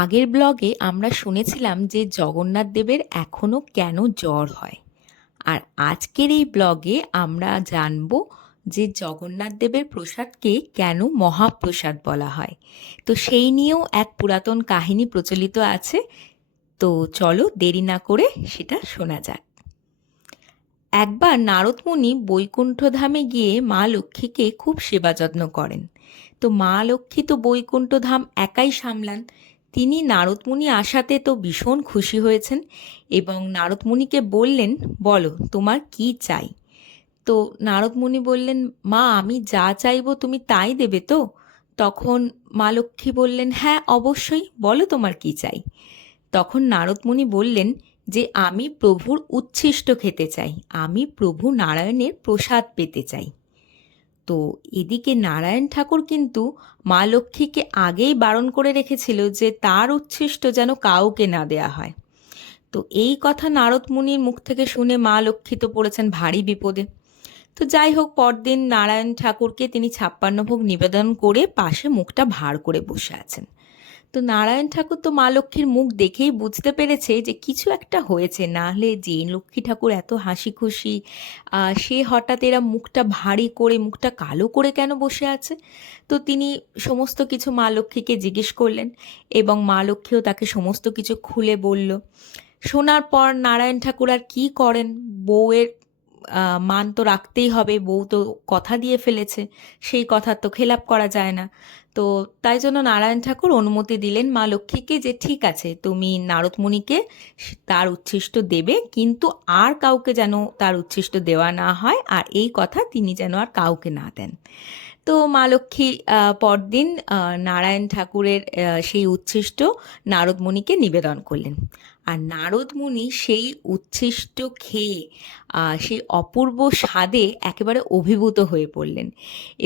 আগের ব্লগে আমরা শুনেছিলাম যে জগন্নাথ দেবের এখনো কেন জ্বর হয়। আর আজকের এই ব্লগে আমরা জানবো যে জগন্নাথ দেবের প্রসাদকে কেন মহাপ্রসাদ বলা হয়। তো সেই নিয়েও এক পুরাতন কাহিনী প্রচলিত আছে। তো চলো দেরি না করে সেটা শোনা যাক। একবার নারদ মুনি বৈকুণ্ঠ ধামে গিয়ে মা লক্ষ্মীকে খুব সেবা যত্ন করেন। তো মা লক্ষ্মী তো বৈকুণ্ঠ ধাম একাই সামলান। তিনি নারদ মুনি আসাতে তো ভীষণ খুশি হয়েছেন এবং নারদ মুনিকে বললেন, বলো তোমার কি চাই। তো নারদ মুনি বললেন, মা আমি যা চাইবো তুমি তাই দেবে তো। তখন মা লক্ষ্মী বললেন, হ্যাঁ অবশ্যই, বলো তোমার কি চাই। তখন নারদ মুনি বললেন যে আমি প্রভুর উচ্ছিষ্ট খেতে চাই, আমি প্রভু নারায়ণের প্রসাদ পেতে চাই। তো এদিকে নারায়ণ ঠাকুর কিন্তু মা লক্ষ্মীকে আগেই বারণ করে রেখেছিল যে তার উচ্ছিষ্ট যেন কাউকে না দেয়া হয়। তো এই কথা নারদ মুনির মুখ থেকে শুনে মা লক্ষ্মী তো পড়েছেন ভারী বিপদে। তো যাই হোক, পরদিন নারায়ণ ঠাকুরকে তিনি 56 ভোগ নিবেদন করে পাশে মুখটা ভার করে বসে আছেন। তো নারায়ণ ঠাকুর তো মা লক্ষ্মীর মুখ দেখেই বুঝতে পেরেছে যে কিছু একটা হয়েছে, না হলে যে লক্ষ্মী ঠাকুর এত হাসি খুশি, সে হঠাৎ এরা মুখটা ভারী করে মুখটা কালো করে কেন বসে আছে। তো তিনি সমস্ত কিছু মা লক্ষ্মীকে জিজ্ঞেস করলেন এবং মা লক্ষ্মীও তাকে সমস্ত কিছু খুলে বলল। শোনার পর নারায়ণ ঠাকুর আর কি করেন, বউয়ের মান তো রাখতেই হবে, বউ তো কথা দিয়ে ফেলেছে, সেই কথা তো খেলাপ করা যায় না। তো তাই জন্য নারায়ণ ঠাকুর অনুমতি দিলেন মা লক্ষ্মীকে যে ঠিক আছে, তুমি নারদ মুনিকে তার উচ্ছিষ্ট দেবে, কিন্তু আর কাউকে যেন তার উচ্ছিষ্ট দেওয়া না হয়, আর এই কথা তিনি যেন আর কাউকে না দেন। তো মা লক্ষ্মী পরদিন নারায়ণ ঠাকুরের সেই উচ্ছিষ্ট নারদ মুনিকে নিবেদন করলেন। আর নারদ মুনি সেই উচ্ছিষ্ট খেয়ে সেই অপূর্ব স্বাদে একেবারে অভিভূত হয়ে পড়লেন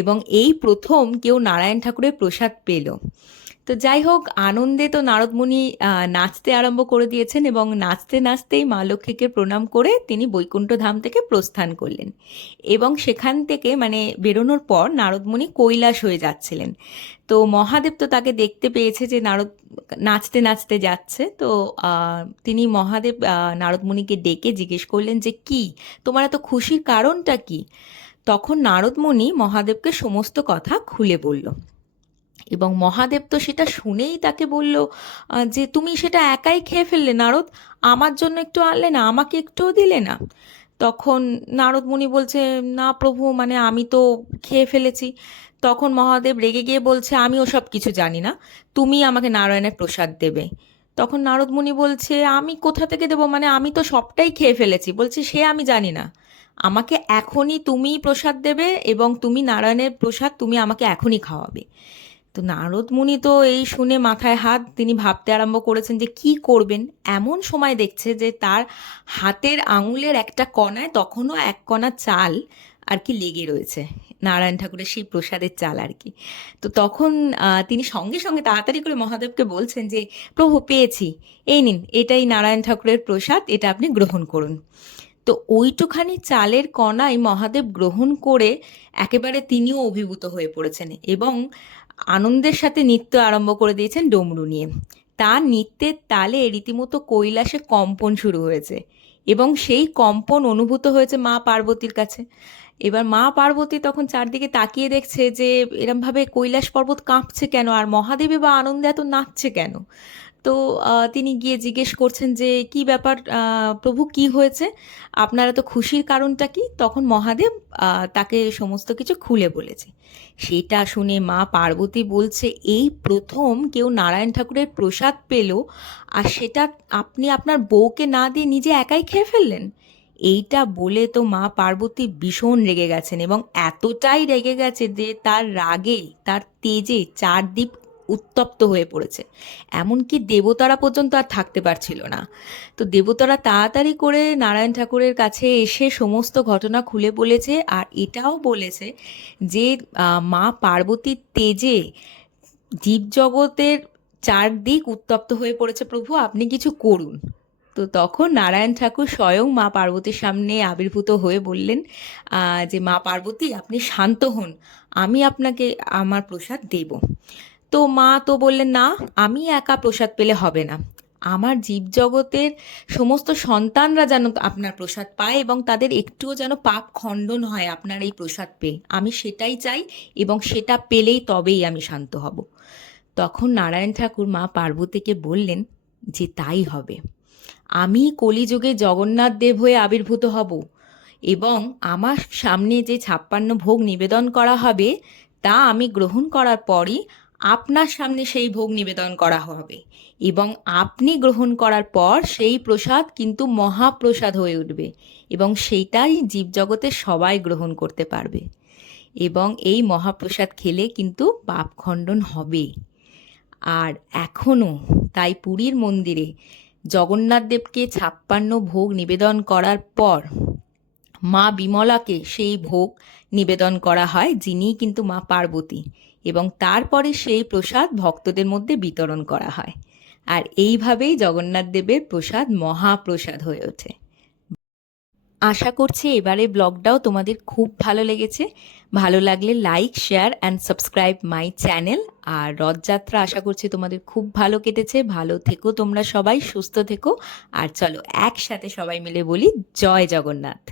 এবং এই প্রথম কেউ নারায়ণ ঠাকুরের প্রসাদ পেল। তো যাই হোক, আনন্দে তো নারদমুনি নাচতে আরম্ভ করে দিয়েছেন এবং নাচতে নাচতেই মা লক্ষ্মীকে প্রণাম করে তিনি বৈকুণ্ঠ ধাম থেকে প্রস্থান করলেন। এবং সেখান থেকে মানে বেরোনোর পর নারদমুনি কৈলাস হয়ে যাচ্ছিলেন। তো মহাদেব তো তাকে দেখতে পেয়েছে যে নারদ নাচতে নাচতে যাচ্ছে। তো তিনি মহাদেব নারদমুনিকে ডেকে জিজ্ঞেস করলেন যে কি, তোমার এত খুশির কারণটা কি। তখন নারদমুনি মহাদেবকে সমস্ত কথা খুলে বলল এবং মহাদেব তো সেটা শুনেই তাকে বলল যে তুমি সেটা একাই খেয়ে ফেললে নারদ, আমার জন্য একটু আনলে না, আমাকে একটুও দিলে না। তখন নারদ মুনি বলছে, না প্রভু, মানে আমি তো খেয়ে ফেলেছি। তখন মহাদেব রেগে গিয়ে বলছে, আমি ওসব কিছু জানি না, তুমি আমাকে নারায়ণের প্রসাদ দেবে। তখন নারদ মুনি বলছে, আমি কোথা থেকে দেবো, মানে আমি তো সবটাই খেয়ে ফেলেছি। বলছে, সে আমি জানি না, আমাকে এখনই তুমিই প্রসাদ দেবে এবং তুমি নারায়ণের প্রসাদ তুমি আমাকে এখনই খাওয়াবে। তো নারদ মুনি তো এই শুনে মাথায় হাত, তিনি ভাবতে আরম্ভ করেছেন যে কি করবেন। এমন সময় দেখছে যে তার হাতের আঙুলের একটা কণায় তখনও এক কণা চাল আর কি লেগে রয়েছে, নারায়ণ ঠাকুরের সেই প্রসাদের চাল আর কি। তো তখন তিনি সঙ্গে সঙ্গে তাড়াতাড়ি করে মহাদেবকে বলছেন যে প্রভু পেয়েছি, এই নিন, এটাই নারায়ণ ঠাকুরের প্রসাদ, এটা আপনি গ্রহণ করুন। তো ওইটুখানি চালের কণাই মহাদেব গ্রহণ করে একেবারে তিনিও অভিভূত হয়ে পড়েছেন এবং আনন্দের সাথে নৃত্য আরম্ভ করে দিয়েছেন ডমরু নিয়ে। তার নৃত্যের তালে রীতিমতো কৈলাসে কম্পন শুরু হয়েছে এবং সেই কম্পন অনুভূত হয়েছে মা পার্বতীর কাছে। এবার মা পার্বতী তখন চারদিকে তাকিয়ে দেখছে যে এরমভাবে কৈলাস পর্বত কাঁপছে কেন, আর মহাদেবী বা আনন্দে এত নাচছে কেন। তো তিনি গিয়ে জিজ্ঞেস করছেন যে কি ব্যাপার, প্রভু কি হয়েছে, আপনারা তো খুশির কারণটা কি। তখন মহাদেব তাকে সমস্ত কিছু খুলে বলেছে। সেটা শুনে মা পার্বতী বলছে, এই প্রথম কেউ নারায়ণ ঠাকুরের প্রসাদ পেল, আর সেটা আপনি আপনার বউকে না দিয়ে নিজে একাই খেয়ে ফেললেন। এইটা বলে তো মা পার্বতী ভীষণ রেগে গেছেন এবং এতটাই রেগে গেছে যে তার রাগে, তার তেজে চারদিক উত্তপ্ত হয়ে পড়েছে। এমনকি দেবতারা পর্যন্ত আর থাকতে পারছিল না। তো দেবতারা তাড়াতাড়ি করে নারায়ণ ঠাকুরের কাছে এসে সমস্ত ঘটনা খুলে বলেছে আর এটাও বলেছে যে মা পার্বতীর তেজে জীবজগতের চারদিক উত্তপ্ত হয়ে পড়েছে, প্রভু আপনি কিছু করুন। তো তখন নারায়ণ ঠাকুর স্বয়ং মা পার্বতীর সামনে আবির্ভূত হয়ে বললেন যে মা পার্বতী আপনি শান্ত হন, আমি আপনাকে আমার প্রসাদ দেব। তো তো মা তো বললেন, না, আমি একা প্রসাদ পেলে হবে না, আমার জীবজগতের সমস্ত সন্তানরা যেন আপনার প্রসাদ পায় এবং তাদের একটুও যেন পাপ খণ্ডন হয় আপনার এই প্রসাদ পেয়ে, আমি সেটাই চাই এবং সেটা পেলেই তবেই আমি শান্ত হব। তখন নারায়ণ ঠাকুর মা পার্বতীকে বললেন যে তাই হবে, আমি কলিযুগে জগন্নাথ দেব হয়ে আবির্ভূত হব এবং আমার সামনে যে 56 ভোগ নিবেদন করা হবে তা আমি গ্রহণ করার পরই আপনার সামনে সেই ভোগ নিবেদন করা হবে এবং আপনি গ্রহণ করার পর সেই প্রসাদ কিন্তু মহাপ্রসাদ হয়ে উঠবে এবং সেইটাই জীবজগতে সবাই গ্রহণ করতে পারবে এবং এই মহাপ্রসাদ খেলে কিন্তু পাপ খণ্ডন হবে। আর এখনও তাই পুরীর মন্দিরে জগন্নাথ দেবকে 56 ভোগ নিবেদন করার পর মা বিমলাকে সেই ভোগ নিবেদন করা হয়, যিনি কিন্তু মা পার্বতী, এবং তারপরে সেই প্রসাদ ভক্তদের মধ্যে বিতরণ করা হয়। আর এইভাবেই জগন্নাথ দেবের প্রসাদ মহাপ্রসাদ হয়ে ওঠে। আশা করছি এবারে ব্লগটাও তোমাদের খুব ভালো লেগেছে। ভালো লাগলে like, share and subscribe my channel. আর রথযাত্রা আশা করছি তোমাদের খুব ভালো কেটেছে। ভালো থেকো তোমরা সবাই, সুস্থ থেকো। আর চলো একসাথে সবাই মিলে বলি জয় জগন্নাথ।